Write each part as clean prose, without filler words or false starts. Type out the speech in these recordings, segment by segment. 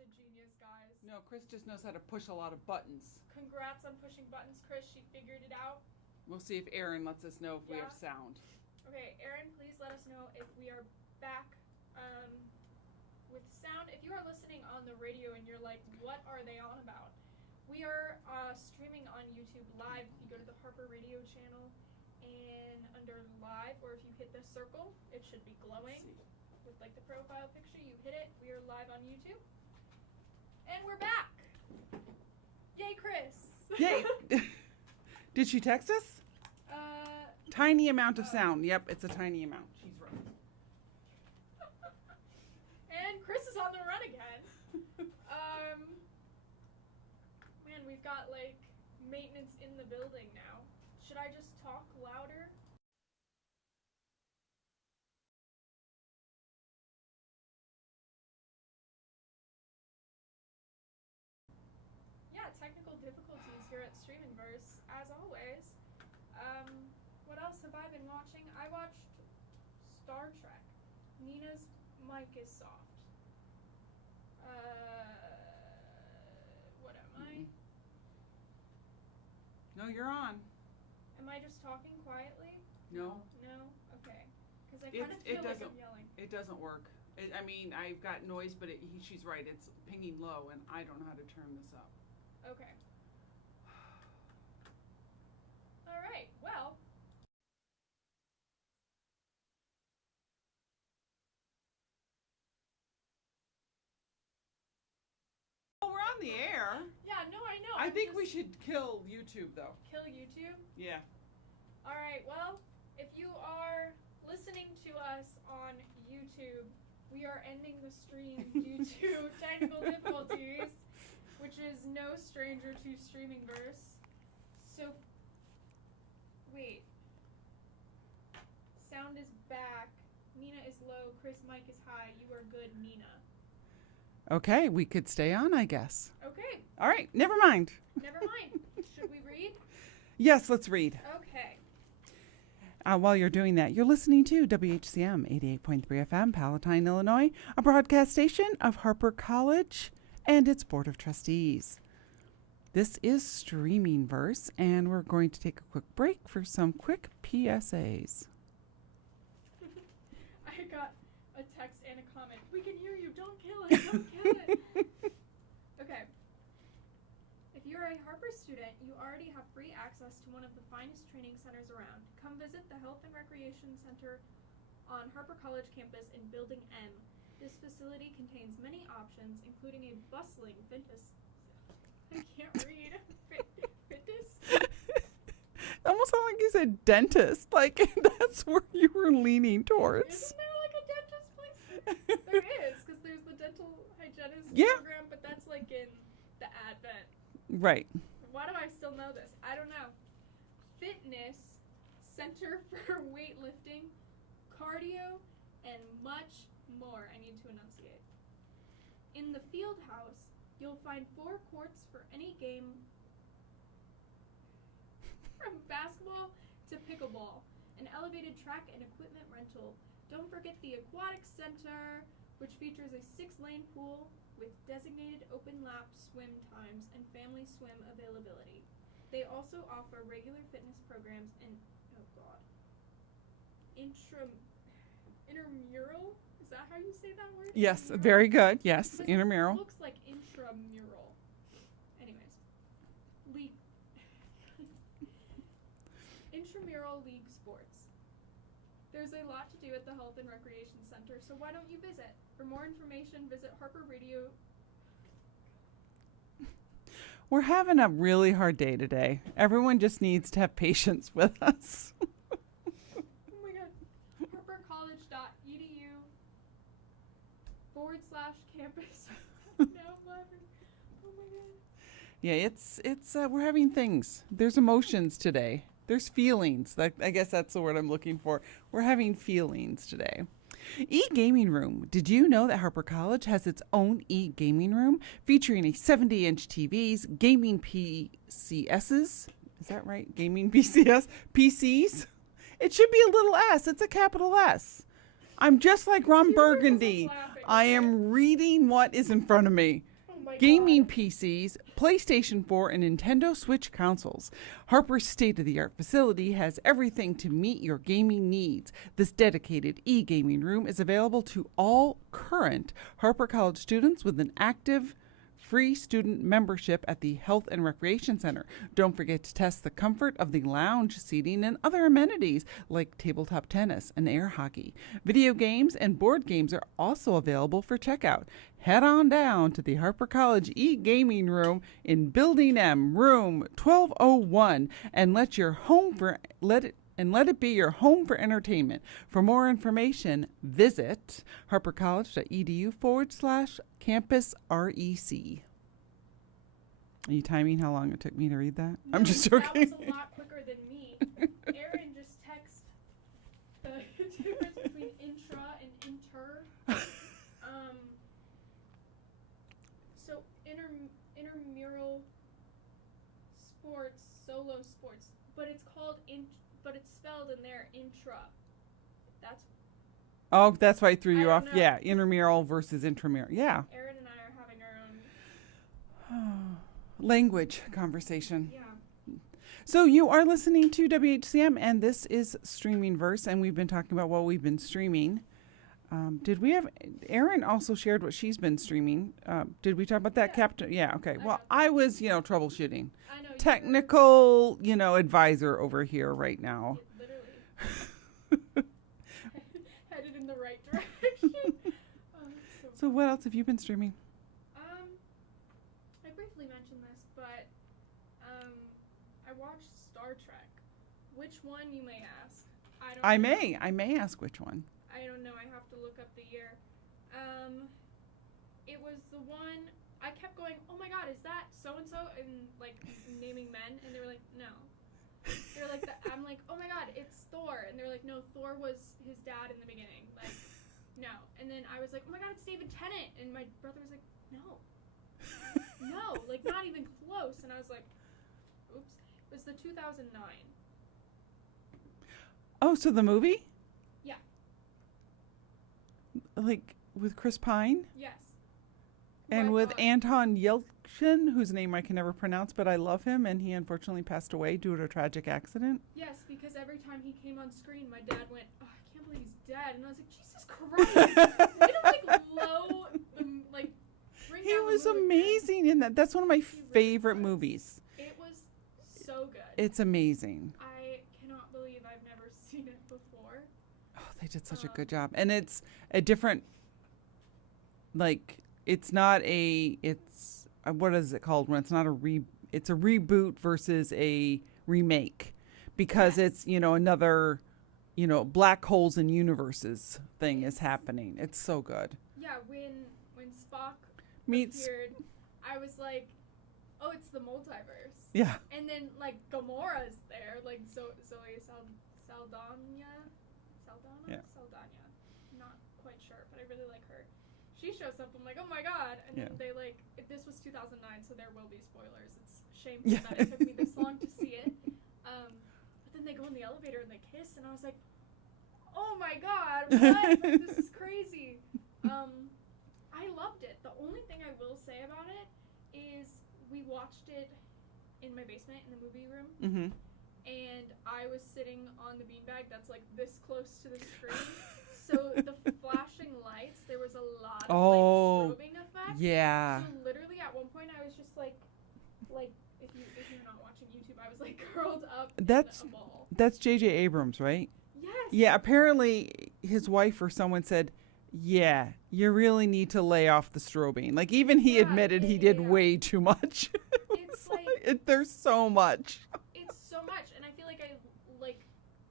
a genius, guys. No, Chris just knows how to push a lot of buttons. Congrats on pushing buttons, Chris. She figured it out. We'll see if Aaron lets us know if we Yeah. have sound. Okay, Aaron, please let us know if we are back with sound. If you are listening on the radio and you're like, what are they on about? We are streaming on YouTube Live. If you go to the Harper Radio channel and under Live, or if you hit the circle, it should be glowing with like the profile picture. You hit it. We are live on YouTube. And we're back. Yay, Chris. Yay. Did she text us? Tiny amount of sound. Yep, it's a tiny amount. She's right. And Chris is on the run again. Man, we've got like maintenance in the building now. Should I just talk louder? Yeah, technical difficulties here at Streamingverse, as always. What else have I been watching? I watched Star Trek. Nina's mic is soft. What am I? No, you're on. Am I just talking quietly? No. No? Okay. Because I kind of feel like I'm yelling. It doesn't work. I mean, I've got noise, but she's right. It's pinging low, and I don't know how to turn this up. Okay. All right. Well. Well, we're on the air. Yeah, no, I know. I think we should kill YouTube, though. Kill YouTube? Yeah. All right. Well, if you are listening to us on YouTube, we are ending the stream due to technical difficulties, which is no stranger to Streamingverse. So, wait. Sound is back. Nina is low. Chris' mic is high. You are good, Nina. Okay, we could stay on, I guess. Okay. All right, never mind. Never mind. Should we read? Yes, let's read. Okay. While you're doing that, you're listening to WHCM 88.3 FM, Palatine, Illinois, a broadcast station of Harper College and its Board of Trustees. This is Streamingverse, and we're going to take a quick break for some quick PSAs. I got a text and a comment. We can hear you. Don't kill it. Don't kill it. Okay. If you're a Harper student, you already have free access to one of the finest training centers around. Come visit the Health and Recreation Center on Harper College campus in Building M. This facility contains many options, including a bustling fitness. I can't read. Fitness? Almost sound like you said dentist. Like, that's where you were leaning towards. Isn't there like a dentist place? There is, because there's the dental hygienist Yeah. program, but that's like in the Advent. Right. Why do I still know this? I don't know. Fitness, Center for Weightlifting, Cardio, and much more. I need to enunciate. In the field house, you'll find 4 courts for any game from basketball to pickleball, an elevated track and equipment rental. Don't forget the Aquatic Center, which features a 6-lane pool with designated open lap swim times and family swim availability. They also offer regular fitness programs and, intramural? Is that how you say that word? Yes, Intramural? very good. Yes, This intramural. looks like intramural. Anyways, league. Intramural league sports. There's a lot to do at the Health and Recreation Center, so why don't you visit? For more information, visit Harper Radio. We're having a really hard day today. Everyone just needs to have patience with us. Oh my god. harpercollege.edu/campus. Now I'm laughing. Oh my god. Yeah, it's we're having things. There's emotions today. There's feelings. I guess that's the word I'm looking for. We're having feelings today. E-Gaming Room. Did you know that Harper College has its own e-gaming room featuring a 70-inch TVs, gaming PCSs? Is that right? Gaming PCS? PCs? It should be a little S. It's a capital S. I'm just like Ron Burgundy. I am reading what is in front of me. my gaming God. PCs, PlayStation 4, and Nintendo Switch consoles. Harper's state-of-the-art facility has everything to meet your gaming needs. This dedicated e-gaming room is available to all current Harper College students with an active free student membership at the Health and Recreation Center. Don't forget to test the comfort of the lounge seating and other amenities like tabletop tennis and air hockey. Video games and board games are also available for checkout. Head on down to the Harper College e-gaming room in Building M, room 1201, and let it be your home for entertainment. For more information, visit harpercollege.edu/campus REC. Are you timing how long it took me to read that? I'm just joking. That was a lot quicker than me. Aaron just texted the difference between intra and inter. So intramural sports, solo sports, but it's called but it's spelled in there intra. That's Oh, that's why I threw I you don't off. know. Yeah, intramural versus intramural. Yeah. Aaron and I are having our own. Language conversation. Yeah. So you are listening to WHCM, and this is Streaming Verse, and we've been talking about what we've been streaming. Did we have Erin also shared what she's been streaming? Did we talk about that, Yeah. Captain? Yeah. Okay. I Well, got I was, troubleshooting, I know. technical, advisor over here right now. Literally. Headed in the right direction. So what else have you been streaming? I briefly mentioned this, but I watched Star Trek. Which one, you may ask? I may ask which one. I don't know. I have to look up the year. It was the one I kept going, oh my God, is that so and so? And like naming men, and they were like, no. They're like, I'm like, oh my God, it's Thor, and they're like, no, Thor was his dad in the beginning, like, no. And then I was like, oh my God, it's David Tennant, and my brother was like, no, like not even close. And I was like, oops. It was the 2009. Oh, so the movie? Yeah. Like with Chris Pine? Yes. And Who I with thought- Anton Yelchin, whose name I can never pronounce, but I love him, and he unfortunately passed away due to a tragic accident. Yes, because every time he came on screen, my dad went, oh, I can't believe he's dead. And I was like, Jesus Christ. Way to bring He down the was mood, man. amazing in that. That's one of my really favorite was. movies. It was so good. It's amazing. I cannot believe I've never seen it before. Oh, they did such a good job. And it's a different, it's not it's, what is it called when it's not it's a reboot versus a remake, because Yes. it's, another, black holes in universes thing is happening. It's so good. Yeah, when Spock Meets, appeared, I was like, oh, it's the multiverse. yeah. And then, Gamora's there, Zoe Saldana? Yeah. Saldana. Not quite sure, but I really like her. She shows up, I'm like, oh my God. And then they, this was 2009, so there will be spoilers. It's shameful that it took me this long to see it. But then they go in the elevator and they kiss, and I was like, oh my God, what? This is crazy. I loved it. The only thing I will say about it is we watched it in my basement in the movie room, Mm-hmm. and I was sitting on the beanbag that's this close to the screen. So the flashing lights, there was a lot of strobing effect. Yeah. So literally at one point I was just like if you're not watching YouTube, I was curled up That's- in a ball. That's J.J. Abrams, right? Yes. Yeah, apparently his wife or someone said, yeah, you really need to lay off the strobing. Even he Yeah, admitted he yeah, did yeah. way too much. It's There's so much. it's so much, and I feel like I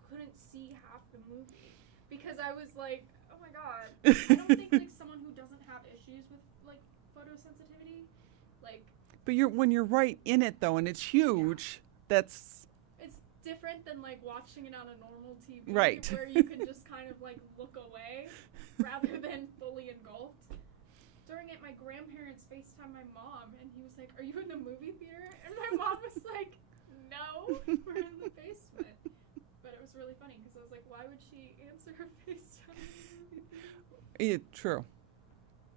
couldn't see half the movie because I was like, oh my God. I don't think someone who doesn't have issues with photosensitivity, But when you're right in it though, and it's huge, that's it's different than watching it on a normal TV, Right. where you can just kind of look away rather than fully engulfed. During it, my grandparents FaceTimed my mom, and he was like, "Are you in the movie theater?" And my mom was like, "No, we're in the basement." But it was really funny because I was like, "Why would she answer her FaceTime in the movie theater?" true.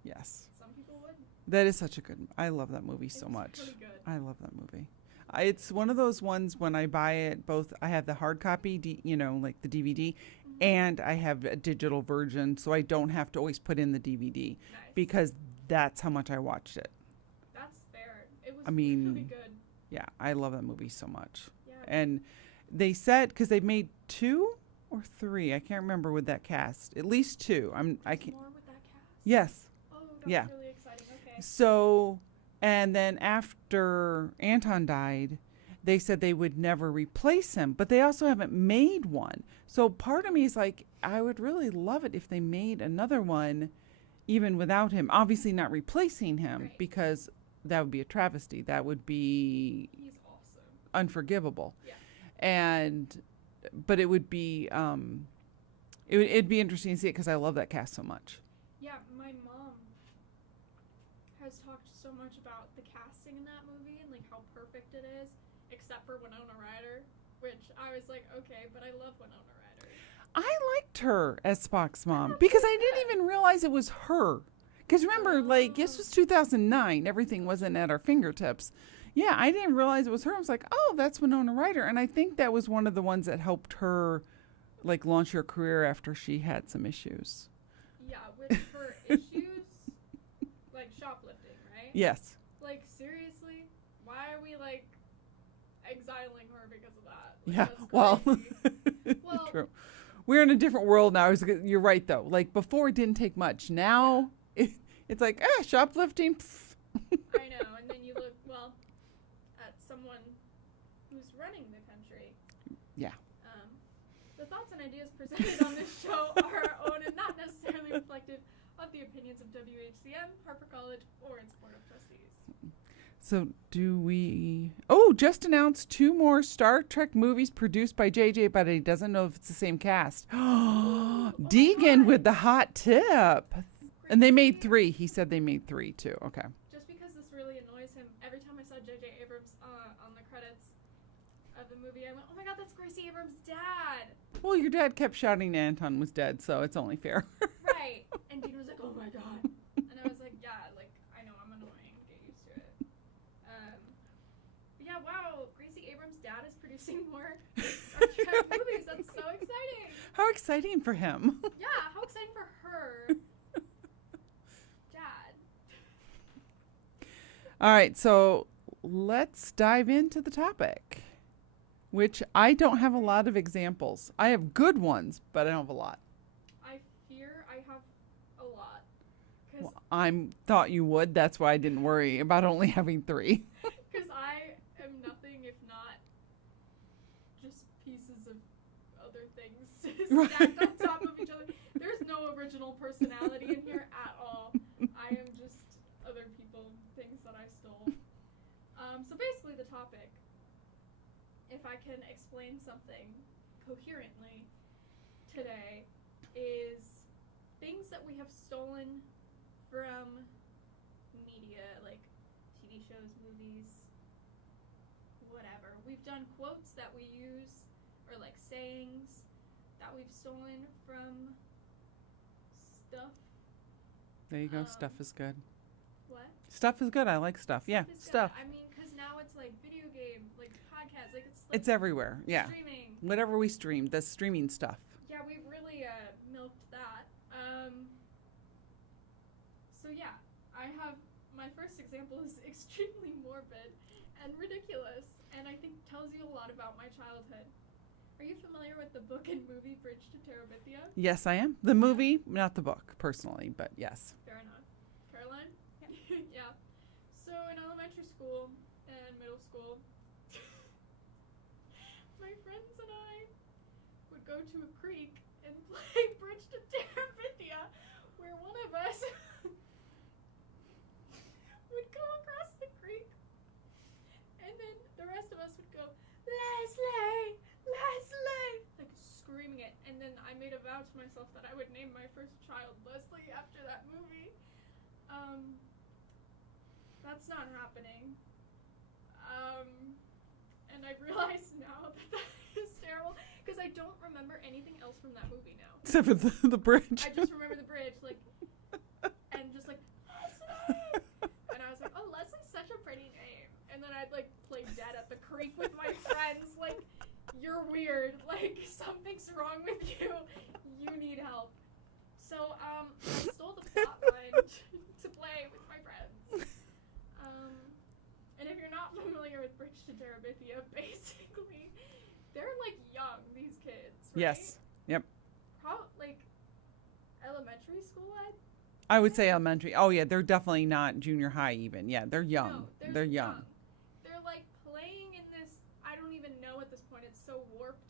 Yes. Some people would. That is such a good. I love that movie so much. Really good. I love that movie. It's one of those ones when I buy it. Both I have the hard copy, like the DVD, and I have a digital version, so I don't have to always put in the DVD Nice. because that's how much I watched it. That's fair. It was I mean, really good. Yeah, I love that movie so much. Yeah. And they said because they made 2 or 3, I can't remember with that cast. At least 2. I can't. More with that cast? Yes. Oh, that's Yeah. really exciting. Okay. So, and then after Anton died, they said they would never replace him, but they also haven't made one. So part of me is like, I would really love it if they made another one, even without him. Obviously not replacing him Right. because that would be a travesty. That would be He's awesome. unforgivable. Yeah. But it would be, it'd be interesting to see it because I love that cast so much. Yeah, my mom has talked so much about the casting in that movie and like how perfect it is, except for Winona Ryder, which I was like, okay, but I love Winona Ryder. I liked her as Spock's mom because I didn't even realize it was her. Because remember, like, this was 2009. Everything wasn't at our fingertips. Yeah, I didn't realize it was her. I was like, oh, that's Winona Ryder. And I think that was one of the ones that helped her, like, launch her career after she had some issues. Yeah, with her issues, like shoplifting, right? Yes. Like, seriously? Why are we, like, exiling her because of that? Like, Yeah, that's well, crazy. Well, true. We're in a different world now. You're right, though. Like, before it didn't take much. Now, it's like, shoplifting. Pff. I know, and then you look, well, at someone who's running the country. Yeah. The thoughts and ideas presented on this show are our own and not necessarily reflective of the opinions of WHCM, Harper College, or its Board of Trustees. So do we... Oh, just announced 2 more Star Trek movies produced by JJ, but he doesn't know if it's the same cast. Deegan with the hot tip. And they made 3. He said they made 3, too. Okay. Just because this really annoys him, every time I saw J.J. Abrams on the credits of the movie, I went, oh my god, that's Gracie Abrams' dad! Well, your dad kept shouting Anton was dead, so it's only fair. Right. And Dean was like, oh my god. And I was like, yeah, like, I know, I'm annoying. Get used to it. But yeah, wow, Gracie Abrams' dad is producing more Star Trek movies. That's so exciting. How exciting for him. Yeah, how exciting for her. Dad. All right, so let's dive into the topic, which I don't have a lot of examples. I have good ones, but I don't have a lot. I fear I have a lot. Because Well, I thought you would. That's why I didn't worry about only having 3. I am nothing if not just pieces of other things stacked on top of each other. There's no original personality in here at all. I am just other people, things that I stole. So basically the topic, if I can explain something coherently today, is things that we have stolen from media, like TV shows, movies, whatever. We've done quotes that we use, or like sayings that we've stolen from stuff. There you go. Stuff is good. What? Stuff is good. I like stuff. Yeah, Is good. stuff. I mean, because now it's like video game, like podcasts, like it's It's everywhere. Yeah. streaming. Whatever we stream, the streaming stuff. Yeah, we've really milked that. So yeah, I have my first example is extremely morbid and ridiculous, and I think tells you a lot about my childhood. Are you familiar with the book and movie Bridge to Terabithia? Yes, I am. The movie, not the book, personally, but yes. Fair enough. Caroline? Yeah. So in elementary school and middle school, my friends and I would go to a creek and play Bridge to Terabithia, where one of us would go across the creek, and then the rest of us would go, Leslie! Leslie! Like screaming it. And then I made a vow to myself that I would name my first child Leslie after that movie. That's not happening. And I realize now that that is terrible, because I don't remember anything else from that movie now. Except for the bridge. I just remember the bridge, like, and just like, Leslie! the creek with my friends. Like, you're weird. Like, something's wrong with you. You need help. So, I stole the plot line to play with my friends. And if you're not familiar with Bridge to Terabithia, basically, they're, like, young, these kids, right? Yes. Yep. Like, elementary school, I would say elementary. Oh, yeah, they're definitely not junior high even. Yeah, they're young. No, they're young. They're, like, playing in this, I don't even know at this point, it's so warped,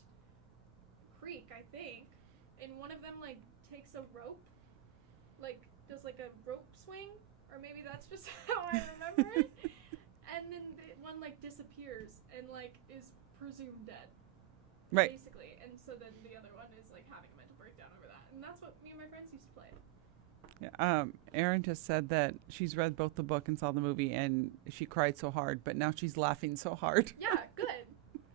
creek, I think. And one of them, like, takes a rope, like, does, like, a rope swing, or maybe that's just how I remember it. And then one, like, disappears and, like, is presumed dead. Right. Basically. And so then the other one is, like, having a mental breakdown over that. And that's what me and my friends used to play. Yeah, Erin just said that she's read both the book and saw the movie, and she cried so hard, but now she's laughing so hard. Yeah, good.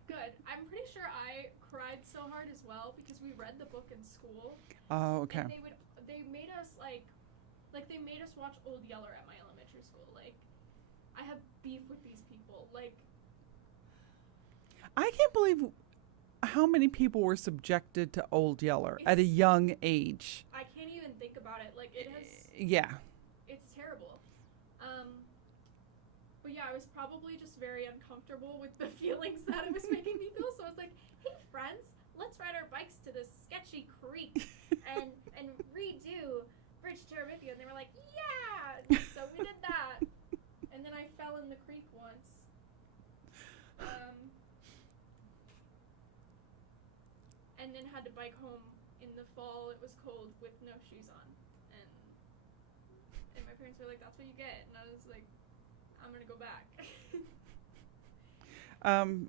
Good. I'm pretty sure I cried so hard as well because we read the book in school. Oh, okay. And they made us, like, they made us watch Old Yeller at my elementary school. Like, I have beef with these people. Like, I can't believe how many people were subjected to Old Yeller at a young age. I can't even think about it. Like, it has... Yeah. It's terrible. But yeah, I was probably just very uncomfortable with the feelings that it was making me feel. So I was like, hey, friends, let's ride our bikes to this sketchy creek and redo Bridge to Terabithia. And they were like, yeah! So we did that. And then I fell in the creek once. And then had to bike home in the fall. It was cold with no shoes on. And my parents were like, that's what you get. And I was like, I'm going to go back.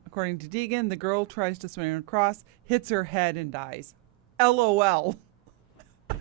According to Deegan, the girl tries to swing across, hits her head, and dies. LOL. Deegan!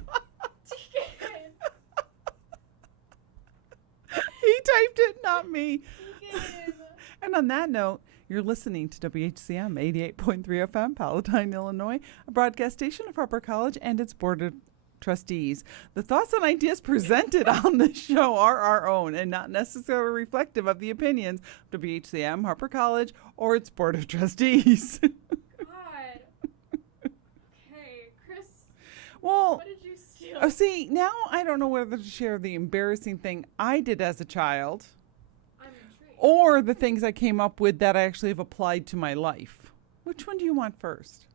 He typed it, not me. Deegan! And on that note, you're listening to WHCM 88.3 FM, Palatine, Illinois, a broadcast station of Harper College and its board of trustees. The thoughts and ideas presented on this show are our own and not necessarily reflective of the opinions of WHCM, Harper College, or its board of trustees. God. Okay, Chris, Well, what did you steal? see, now I don't know whether to share the embarrassing thing I did as a child I'm intrigued. or the things I came up with that I actually have applied to my life. Which one do you want first?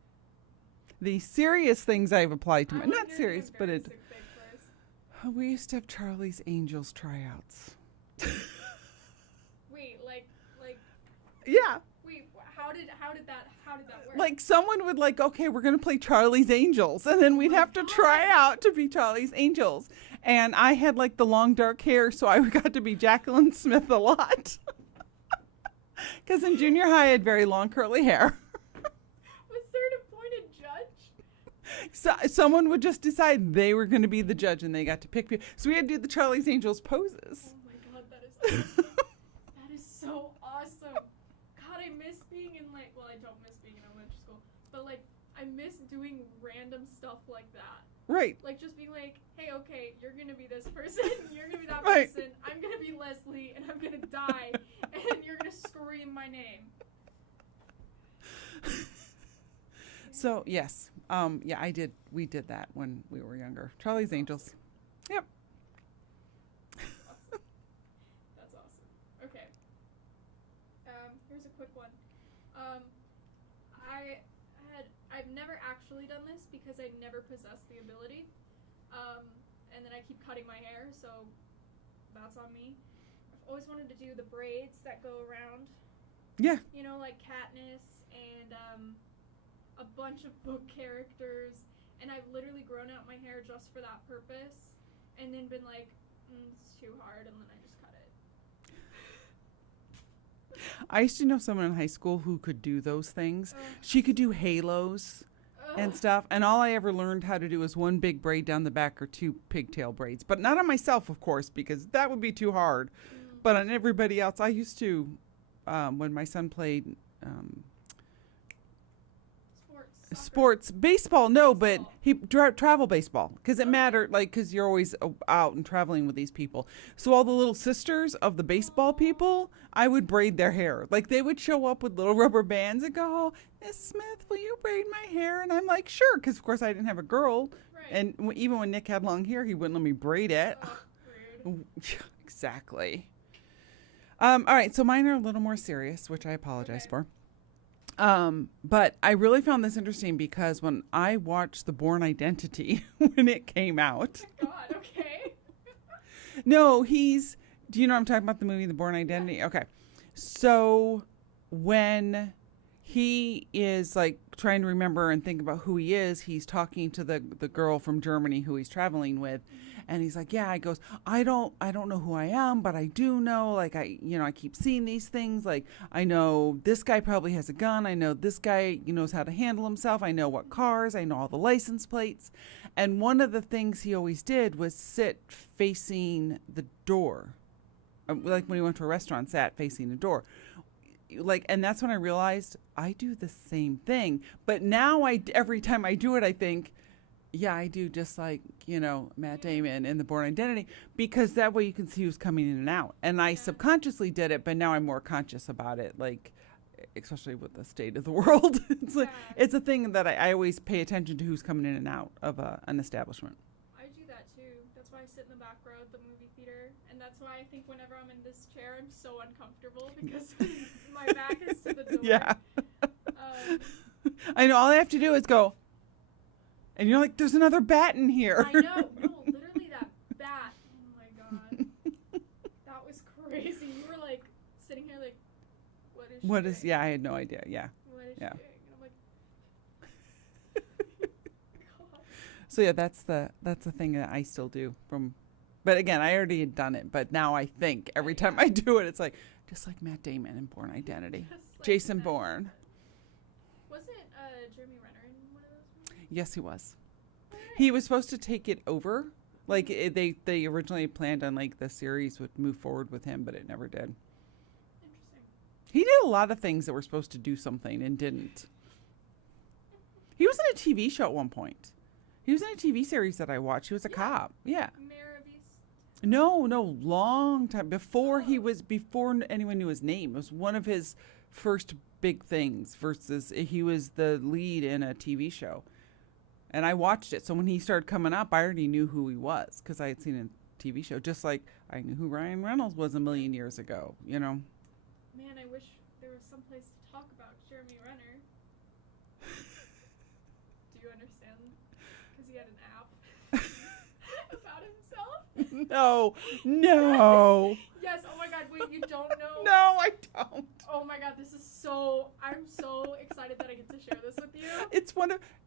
The serious things I've applied to I my, wanna not hear the serious, but it. embarrassing thing first. We used to have Charlie's Angels tryouts. Wait, like, Yeah. wait, how did that work? Like someone would like, okay, we're going to play Charlie's Angels. And then we'd have to try out to be Charlie's Angels. And I had like the long dark hair, so I got to be Jacqueline Smith a lot. Because in junior high, I had very long curly hair. Was there an appointed judge? So someone would just decide they were going to be the judge and they got to pick people. So we had to do the Charlie's Angels poses. Oh my god, that is awesome. That is so awesome. God, I miss being in, like, well, I don't miss being in elementary school, but, like, I miss doing random stuff like that. Right. Like, just being like, hey, okay, you're gonna be this person, you're gonna be that Right. person, I'm gonna be Leslie, and I'm gonna die, and you're gonna scream my name. So yes, yeah, we did that when we were younger. Charlie's Angels. Yep. Awesome. That's awesome. Okay. Here's a quick one. I've never actually done this because I never possessed the ability. And then I keep cutting my hair, so that's on me. I've always wanted to do the braids that go around. Yeah. You know, like Katniss and a bunch of book characters. And I've literally grown out my hair just for that purpose. And then been like, it's too hard, and then I just cut it. I used to know someone in high school who could do those things. She could do halos and stuff. And all I ever learned how to do was one big braid down the back or two pigtail braids. But not on myself, of course, because that would be too hard. But on everybody else, I used to, when my son played sports baseball. No, but Baseball. he travel baseball because it mattered. Like because you're always out and traveling with these people. So all the little sisters of the baseball people, I would braid their hair. Like they would show up with little rubber bands and go, "Miss Smith, will you braid my hair?" And I'm like, "Sure," because of course I didn't have a girl. Right. And even when Nick had long hair, he wouldn't let me braid it. Rude. Exactly. All right, so mine are a little more serious, which I apologize for. But I really found this interesting because when I watched The Bourne Identity when it came out. Oh my God, okay. No, do you know what I'm talking about, the movie The Bourne Identity? Okay. So when he is like trying to remember and think about who he is, he's talking to the girl from Germany who he's traveling with. And he's like, yeah, he goes, I don't know who I am, but I do know, like, I keep seeing these things. Like, I know this guy probably has a gun. I know this guy knows how to handle himself. I know what cars. I know all the license plates. And one of the things he always did was sit facing the door. Like when he went to a restaurant, sat facing the door. Like, and that's when I realized I do the same thing. But now every time I do it, I think, yeah, I do just like, Matt Damon in The Bourne Identity, because that way you can see who's coming in and out. And I subconsciously did it, but now I'm more conscious about it, like, especially with the state of the world. It's a thing that I always pay attention to who's coming in and out of an establishment. I do that too. That's why I sit in the back row at the movie theater. And that's why I think whenever I'm in this chair, I'm so uncomfortable because my back is to the door. Yeah. I know. All I have to do is go. And you're like, there's another bat in here. I know. No, literally that bat. Oh my God. That was crazy. You were like sitting here like, what is she doing? Yeah, I had no idea. Yeah. What is she Yeah. doing? And I'm like, God. So yeah, that's the thing that I still do but again, I already had done it, but now I think every time I do it, it's like, just like Matt Damon in Bourne Identity. Like Jason that. Bourne. Wasn't Jeremy Renner in one of those movies? Yes, he was. All right. He was supposed to take it over. Like they originally planned on like the series would move forward with him, but it never did. Interesting. He did a lot of things that were supposed to do something and didn't. He was in a TV show at one point. He was in a TV series that I watched. He was a cop. Yeah. Mayor of East. No, long time before before anyone knew his name. It was one of his first big things versus he was the lead in a TV show. And I watched it. So when he started coming up, I already knew who he was because I had seen a TV show. Just like I knew who Ryan Reynolds was a million years ago, Man, I wish there was some place to talk about Jeremy Renner. Do you understand? Because he had an app about himself. No. Yes. Oh my God. Wait, you don't know? No, I don't. Oh my God. I'm so excited that I get to share this with you. It's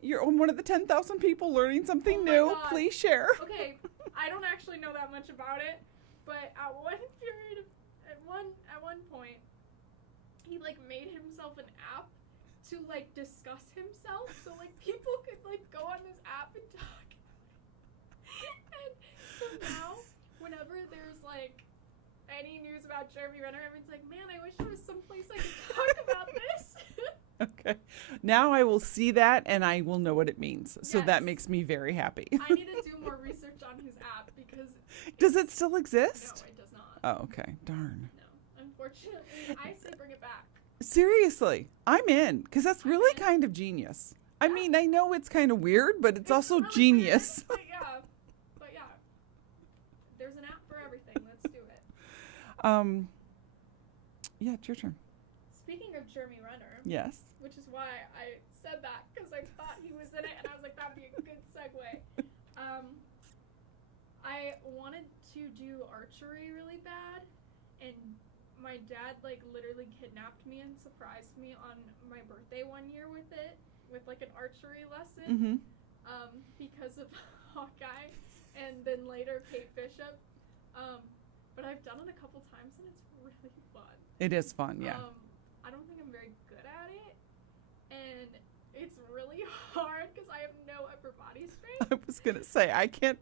you're one of the 10,000 people learning something Oh my new. God. Please share. Okay, I don't actually know that much about it, but at one point, he like made himself an app to like discuss himself, so like people could like go on this app and talk. And so now, whenever there's like any news about Jeremy Renner, everyone's like, "Man, I wish there was some place I could talk about this." Okay. Now I will see that and I will know what it means. So that Yes. makes me very happy. I need to do more research on his app because Does it still no, exist? it does not. Oh, okay. Darn. No, unfortunately, I say bring it back. Seriously, I'm in because that's I'm really in. kind of genius. I Yeah. mean, I know it's kind of weird, but it's also really genius. weird, but yeah, there's an app for everything. Let's do it. Yeah, it's your turn. Speaking of Jeremy Renner, Yes. which is why I said that because I thought he was in it, and I was like, that'd be a good segue. I wanted to do archery really bad, and my dad like literally kidnapped me and surprised me on my birthday one year with like an archery lesson. Mm-hmm. Because of Hawkeye and then later Kate Bishop. But I've done it a couple times and it's really fun. It is fun, yeah. I don't think I'm very good at it, and it's really hard because I have no upper body strength. I was going to say, I can't,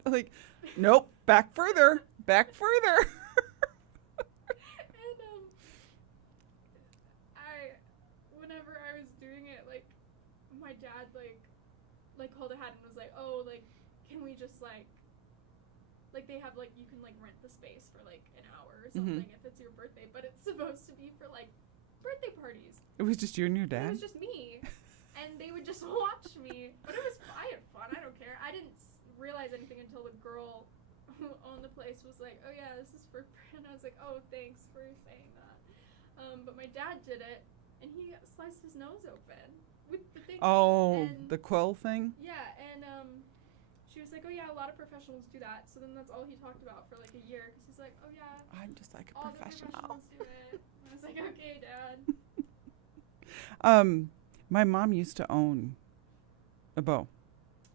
nope, back further. And whenever I was doing it, like my dad like called ahead and was like, oh, like, can we just like they have like, you can like rent the space for like an hour or something if it's your birthday, but it's supposed to be for like birthday parties. It was just you and your dad? It was just me. And they would just watch me. But it was, I had fun. I don't care. I didn't realize anything until the girl who owned the place was like, oh yeah, this is for, and I was like, oh, thanks for saying that. But my dad did it, and he sliced his nose open with the thing. Oh, and the quill thing? yeah, and she was like, oh yeah, a lot of professionals do that. So then that's all he talked about for like a year, because he's like, oh yeah, I'm just like a all professional. the professionals do it. And I was like, okay, Dad. My mom used to own a bow.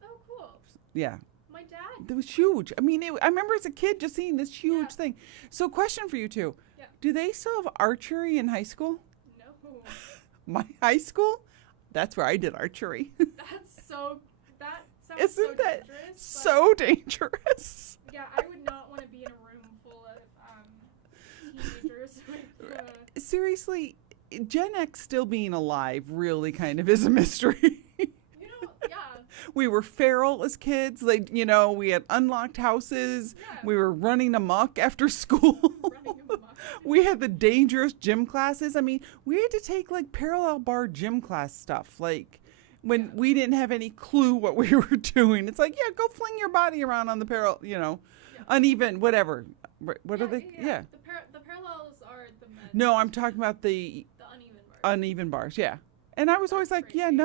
Oh, cool. Yeah. My dad. It was huge. I mean, I remember as a kid just seeing this huge Yeah. thing. So question for you two. Yeah. Do they still have archery in high school? No. My high school? That's where I did archery. That sounds so Isn't that dangerous. so dangerous? But yeah, I would not want to be in a room full of teenagers with. Seriously, Gen X still being alive really kind of is a mystery. Yeah. We were feral as kids. Like, we had unlocked houses. Yeah. We were running amok after school. Running amok. We had the dangerous gym classes. I mean, we had to take like parallel bar gym class stuff. Like when we didn't have any clue what we were doing. It's like, yeah, go fling your body around on the uneven, whatever. What are they? Yeah. The parallels are the men. No, I'm talking about the uneven bars. uneven bars. Yeah. And I was always That's like, yeah, crazy.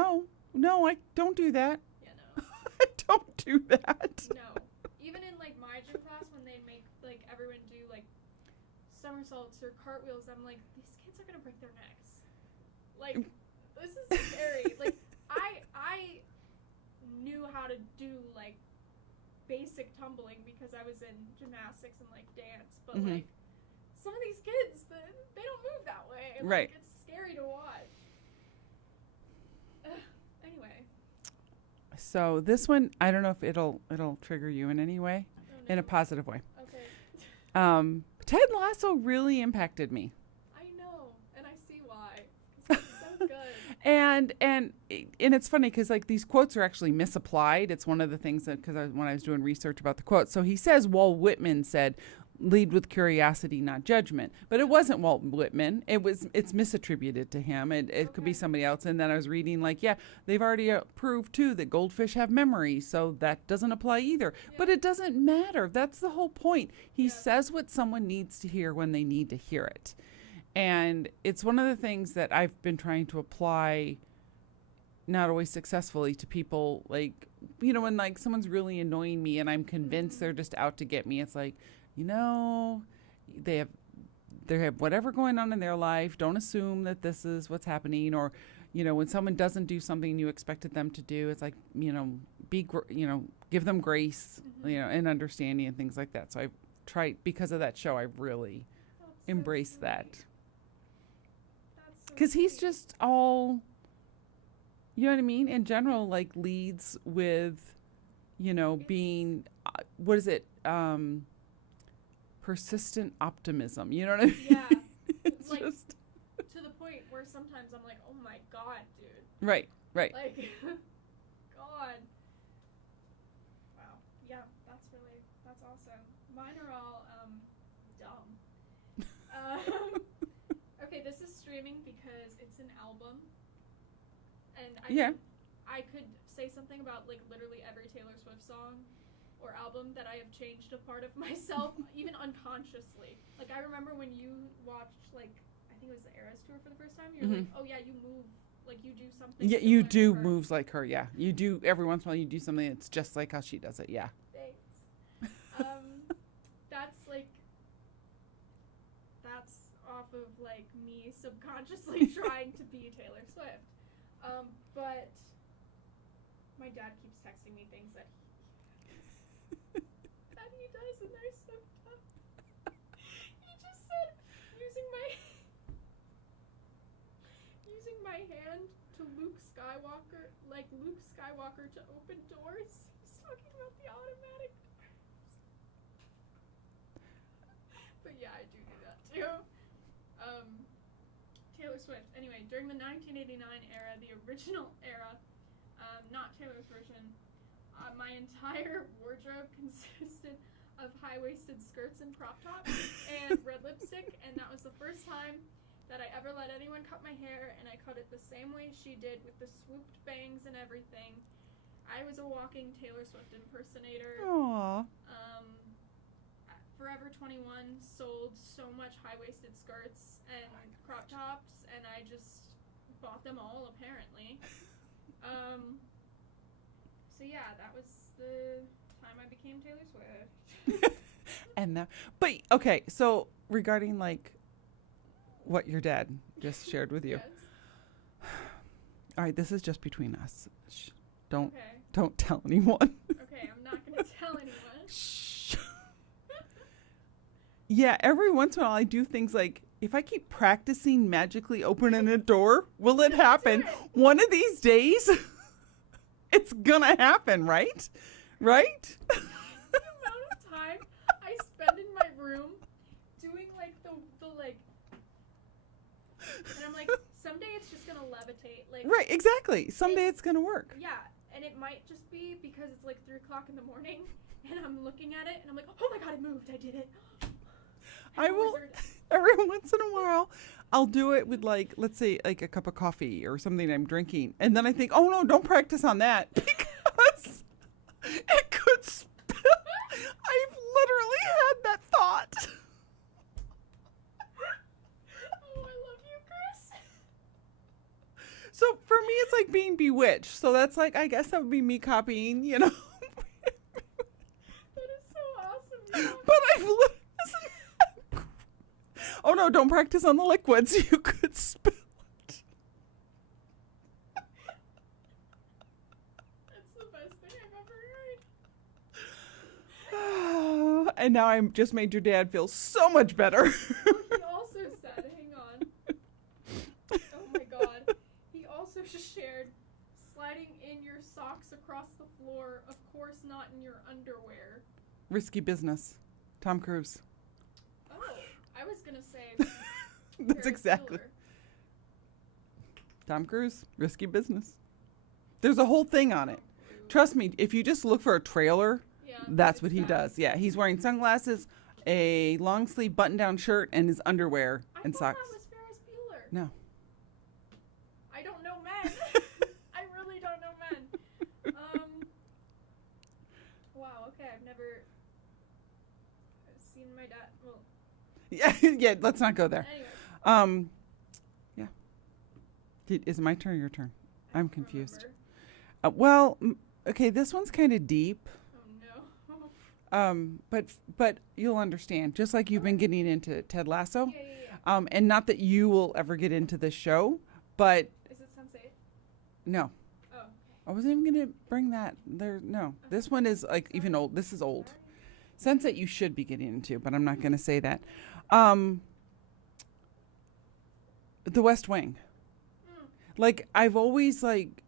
no, I don't do that. Yeah, no. I don't do that. No. Even in like my gym class, when they make like everyone do like somersaults or cartwheels, I'm like, these kids are gonna break their necks. Like, this is scary. Like, I knew how to do like basic tumbling because I was in gymnastics and like dance, but like some of these kids, they don't move that way. Like, Right. It's scary to watch. Anyway. So this one, I don't know if it'll trigger you in any way, in a positive way. Okay. Ted Lasso really impacted me. I know, and I see why. 'Cause it's so good. And it's funny because like these quotes are actually misapplied. It's one of the things that when I was doing research about the quotes. So he says Walt Whitman said, "Lead with curiosity, not judgment." But it wasn't Walt Whitman. It's misattributed to him. It could be somebody else. And then I was reading like, yeah, they've already proved too that goldfish have memory, so that doesn't apply either. Yeah. But it doesn't matter. That's the whole point. He says what someone needs to hear when they need to hear it. And it's one of the things that I've been trying to apply, not always successfully, to people. Like, when like someone's really annoying me and I'm convinced they're just out to get me, it's like, they have whatever going on in their life. Don't assume that this is what's happening. Or, when someone doesn't do something you expected them to do, it's like, give them grace, and understanding and things like that. So I've tried, because of that show, I really embraced that. Because he's just all, you know what I mean? In general, like leads with, being, what is it? Persistent optimism. You know what I mean? Yeah. It's like, just. to the point where sometimes I'm like, oh my God, dude. Right. Like, God. Wow. Yeah, that's awesome. Mine are all, dumb. Okay, this is streaming because it's an album. And I could say something about, like, literally every Taylor Swift song or album that I have changed a part of myself, even unconsciously. Like, I remember when you watched, like, I think it was the Eras tour for the first time, you're like, oh yeah, you move, like, you do something. Yeah, you similar do to her. moves like her. Yeah, you do. Every once in a while, you do something that's just like how she does it. Yeah. Thanks. That's off of, like, me subconsciously trying to be Taylor Swift. But my dad keeps texting me things that he does, and they're so tough. He just said, using my hand to Luke Skywalker, like Luke Skywalker to open doors. He's talking about the automatic doors. But yeah, I do that too. Taylor Swift. Anyway, during the 1989 era, the original era, not Taylor's version. My entire wardrobe consisted of high-waisted skirts and crop tops and red lipstick, and that was the first time that I ever let anyone cut my hair, and I cut it the same way she did with the swooped bangs and everything. I was a walking Taylor Swift impersonator. Aww. Forever 21 sold so much high-waisted skirts and crop tops, and I just bought them all, apparently. So yeah, that was the time I became Taylor Swift. And that, but okay, so regarding like what your dad just shared with you. Yes. All right, this is just between us. Shh, Okay. don't tell anyone. Okay, I'm not gonna tell anyone. Shh. Yeah, every once in a while I do things like, if I keep practicing magically opening a door, will it happen? Do it. One of these days, it's gonna happen, right? Right? The amount of time I spend in my room doing like the like, and I'm like, someday it's just gonna levitate. Like, Right, exactly. Someday it's gonna work. yeah, and it might just be because it's like 3 o'clock in the morning, and I'm looking at it, and I'm like, oh my god, it moved, I did it. I will. Every once in a while, I'll do it with like, let's say like a cup of coffee or something I'm drinking. And then I think, oh no, don't practice on that because it could spill. I've literally had that thought. Oh, I love you, Chris. So for me, it's like being bewitched. So that's like, I guess that would be me copying, you know. That is so awesome. But I've oh no, don't practice on the liquids. You could spill it. That's the best thing I've ever heard. And now I just made your dad feel so much better. Oh, he also said, hang on. Oh my god. He also shared sliding in your socks across the floor, of course not in your underwear. Risky business. Tom Cruise. Oh, I was gonna say. That's Ferris exactly. Bueller. Tom Cruise, risky business. There's a whole thing on it. Trust me, if you just look for a trailer, Yeah, that's it's what he that. does. Yeah, he's wearing sunglasses, a long sleeve button down shirt, and his underwear and I thought socks. that was Ferris Bueller. No. I don't know men. I really don't know men. Wow. Okay, I've never seen my dad. Well, Yeah, yeah, let's not go there. anyway. Yeah. Is it my turn or your turn? I I'm don't confused. remember. Well, okay, this one's kind of deep. Oh no. But you'll understand. Just like you've been getting into Ted Lasso, Yeah. and not that you will ever get into this show, but Is it Sense8? no, Oh. I wasn't even gonna bring that there. No, this one is like even old. This is old. Sense that you should be getting into, but I'm not gonna say that. The West Wing. Like I've always like,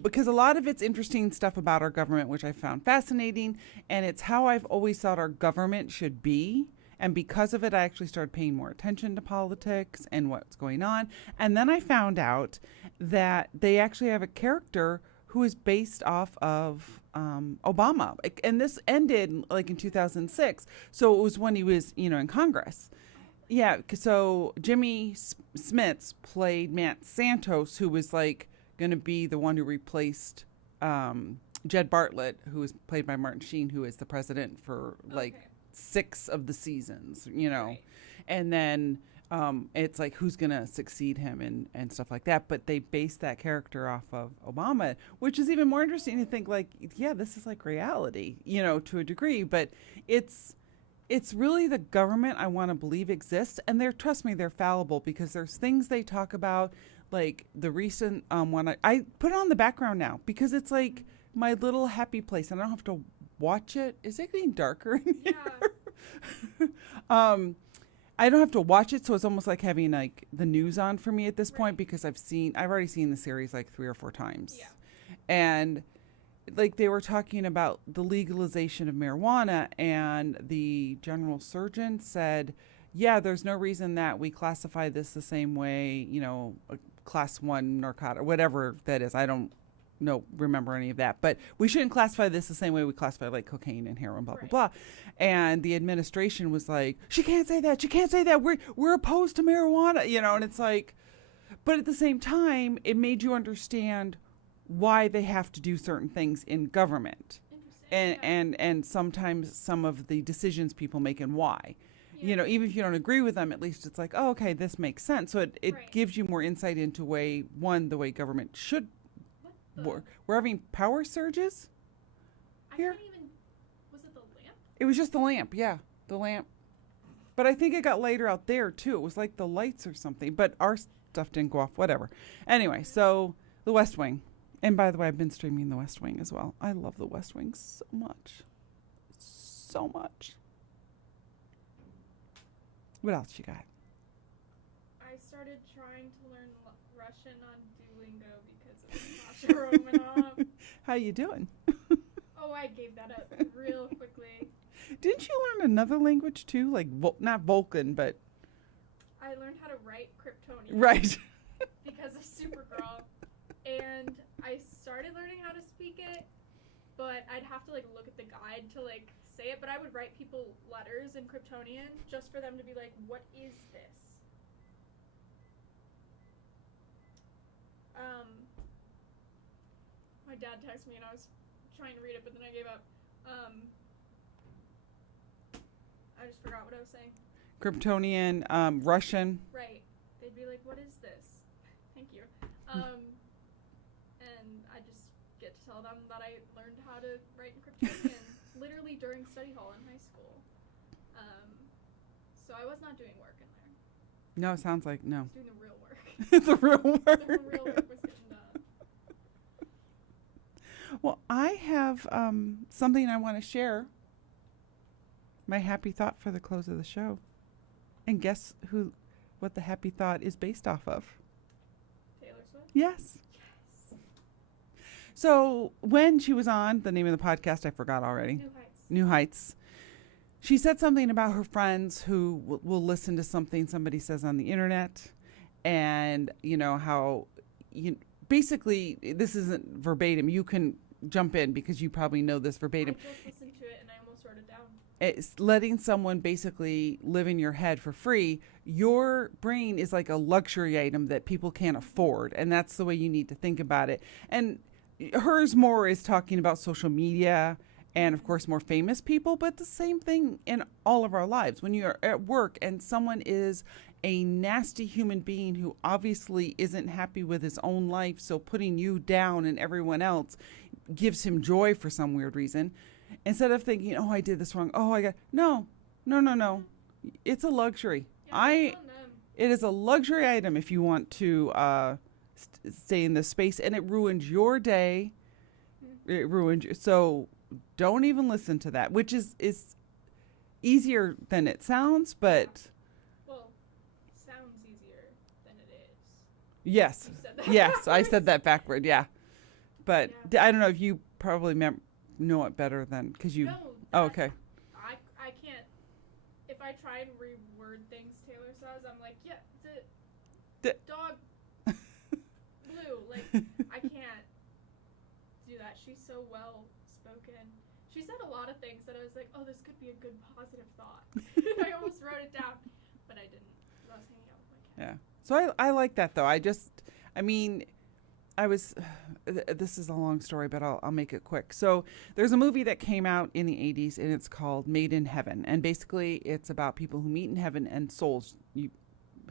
because a lot of it's interesting stuff about our government, which I found fascinating, and it's how I've always thought our government should be. And because of it, I actually started paying more attention to politics and what's going on. And then I found out that they actually have a character who is based off of Obama. And this ended like in 2006. So it was when he was, in Congress. Yeah. So Jimmy Smits played Matt Santos, who was like going to be the one who replaced Jed Bartlett, who was played by Martin Sheen, who is the president for like 6 of the seasons, Right. and then it's like who's gonna succeed him and stuff like that. But they based that character off of Obama, which is even more interesting to think like, yeah, this is like reality, to a degree. But it's really the government I want to believe exists, and trust me, they're fallible because there's things they talk about, like the recent one. I put it on the background now because it's like my little happy place, and I don't have to watch it. Is it getting darker in here? Yeah. I don't have to watch it, so it's almost like having like the news on for me at this point Right. because I've already seen the series like 3 or 4 times. Yeah. And like they were talking about the legalization of marijuana, and the general surgeon said, yeah, there's no reason that we classify this the same way, a class 1 narcotic, whatever that is. I don't remember any of that. But we shouldn't classify this the same way we classify like cocaine and heroin, blah, blah, blah. And the administration was like, she can't say that. She can't say that. We're opposed to marijuana, and it's like, but at the same time, it made you understand why they have to do certain things in government. And sometimes some of the decisions people make and why. Even if you don't agree with them, at least it's like, oh, okay, this makes sense. So it gives you more insight into the way government should work. We're having power surges here. Was it the lamp? It was just the lamp, yeah, the lamp. But I think it got later out there, too. It was like the lights or something. But our stuff didn't go off, whatever. Anyway, so The West Wing. And by the way, I've been streaming The West Wing as well. I love The West Wing so much. So much. What else you got? I started trying to learn Russian on Duolingo because of Sasha Romanoff. How you doing? Oh, I gave that up real quickly. Didn't you learn another language too? Like, not Vulcan, but... I learned how to write Kryptonian. Right. Because of Supergirl. And I started learning how to speak it, but I'd have to, look at the guide to, say it. But I would write people letters in Kryptonian just for them to be like, what is this? My dad texted me and I was trying to read it, but then I gave up. I just forgot what I was saying. Kryptonian, Russian. Right. They'd be like, what is this? Thank you. And I just get to tell them that I learned how to write in Kryptonian literally during study hall in high school. So I was not doing work in there. No, it sounds like no. I was doing the real work. The real work. The real work was getting done. Well, I have something I want to share. My happy thought for the close of the show. And guess what the happy thought is based off of? Taylor Swift? Yes. So when she was on, the name of the podcast, I forgot already. New Heights. She said something about her friends who will listen to something somebody says on the internet. And, how basically, this isn't verbatim. You can jump in because you probably know this verbatim. I just listened to it and I almost wrote it down. It's letting someone basically live in your head for free. Your brain is like a luxury item that people can't afford. And that's the way you need to think about it. And hers more is talking about social media and, of course, more famous people. But the same thing in all of our lives. When you're at work and someone is a nasty human being who obviously isn't happy with his own life, so putting you down and everyone else gives him joy for some weird reason. Instead of thinking, oh, I did this wrong. Oh, No. It's a luxury. Yeah, It is a luxury item if you want to stay in this space, and it ruins your day. It ruins you. So don't even listen to that, which is easier than it sounds, but... Well, sounds easier than it is. Yes. You said that Yes, backwards. I said that backward, yeah. But I don't know if you probably know it better than, because you... No, Oh, okay. I can't. If I try and reword things Taylor says, I'm like, yeah, the dog blue. I can't do that. She's so well spoken. She said a lot of things that I was like, oh, this could be a good positive thought. I almost wrote it down, but I didn't. I was hanging out with my cat. Yeah. So I like that, though. This is a long story, but I'll make it quick. So there's a movie that came out in the 80s, and it's called Made in Heaven. And basically, it's about people who meet in heaven and souls.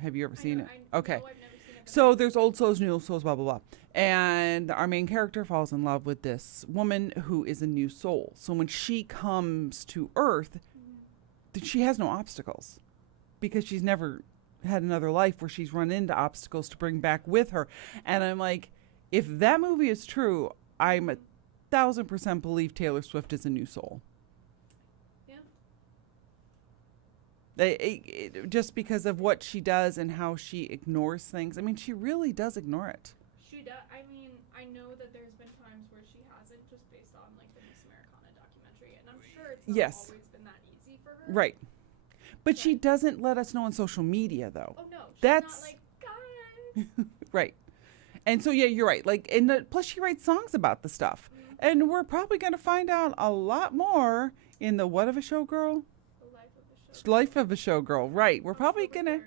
Have you ever seen it? Okay. No, I've never seen it. So there's old souls, new souls, blah, blah, blah. And our main character falls in love with this woman who is a new soul. So when she comes to Earth, she has no obstacles because she's never had another life where she's run into obstacles to bring back with her. And I'm like, if that movie is true, I'm 1,000% believe Taylor Swift is a new soul. Yeah. Just because of what she does and how she ignores things. I mean, she really does ignore it. She does. I mean, I know that there's been times where she hasn't, just based on the Miss Americana documentary, and I'm sure it's not always been that easy for her. Right. But she doesn't let us know on social media, though. Oh no, she's That's not like, guys. Right. And so, yeah, you're right. Like, and plus she writes songs about the stuff. And we're probably going to find out a lot more in the What of a Showgirl? The life of a show. Life of a Showgirl, right. We're probably October going to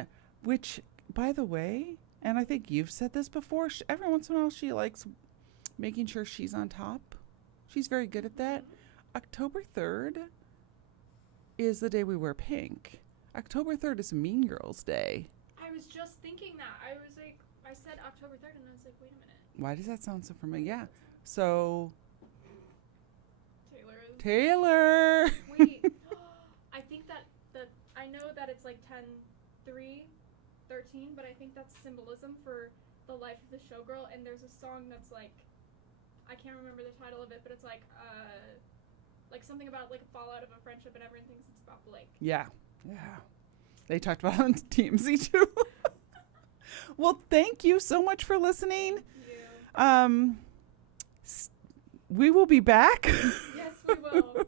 3rd. which, by the way, and I think you've said this before, every once in a while she likes making sure she's on top. She's very good at that. October 3rd is the day we wear pink. October 3rd is Mean Girls Day. I was just thinking that. I was like, I said October 3rd, and I was like, wait a minute. Why does that sound so familiar? Yeah. So, Taylor is. Taylor. Wait. I think that I know that it's like 10/3/13, but I think that's symbolism for the life of the showgirl. And there's a song that's like, I can't remember the title of it, but it's like something about like a fallout of a friendship, and everyone thinks it's about Blake. Yeah. Yeah. They talked about it on TMZ too. Well, thank you so much for listening. Thank you. We will be back. Yes, we will.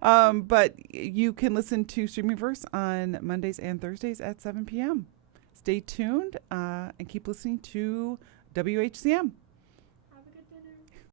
But you can listen to Streamingverse on Mondays and Thursdays at 7 p.m. Stay tuned and keep listening to WHCM.